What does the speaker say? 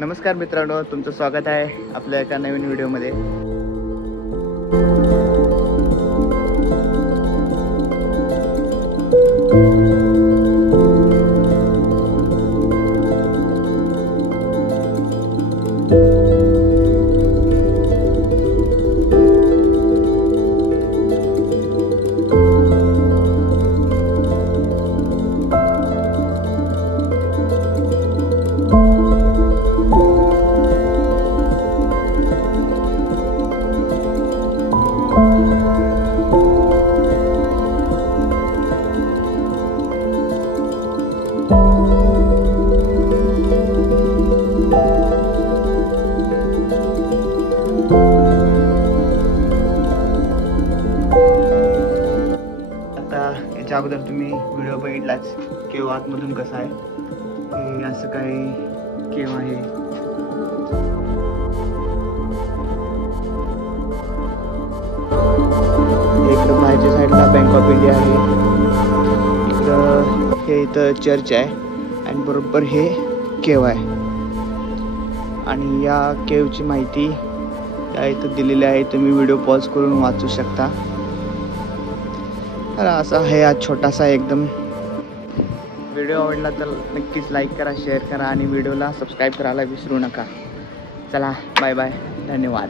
नमस्कार मित्रांनो, तुमचं स्वागत आहे आपल्या एका नवीन व्हिडिओमध्ये। याच्या अगोदर तुम्ही व्हिडिओ बघितलाच केव आतमधून कसा आहे, हे असं काही केव आहे। इकडं बाहेरच्या साईडला बँक ऑफ इंडिया आहे, इकडं हे इथं चर्च आहे आणि बरोबर हे केव आहे। आणि या केवची माहिती या इथं दिलेली आहे, तुम्ही व्हिडिओ पॉज करून वाचू शकता। तर असा आहे हा छोटासा एकदम। व्हिडिओ आवडला तर नक्कीच लाईक करा, शेअर करा आणि व्हिडिओला सबस्क्राईब करायला विसरू नका। चला बाय बाय, धन्यवाद।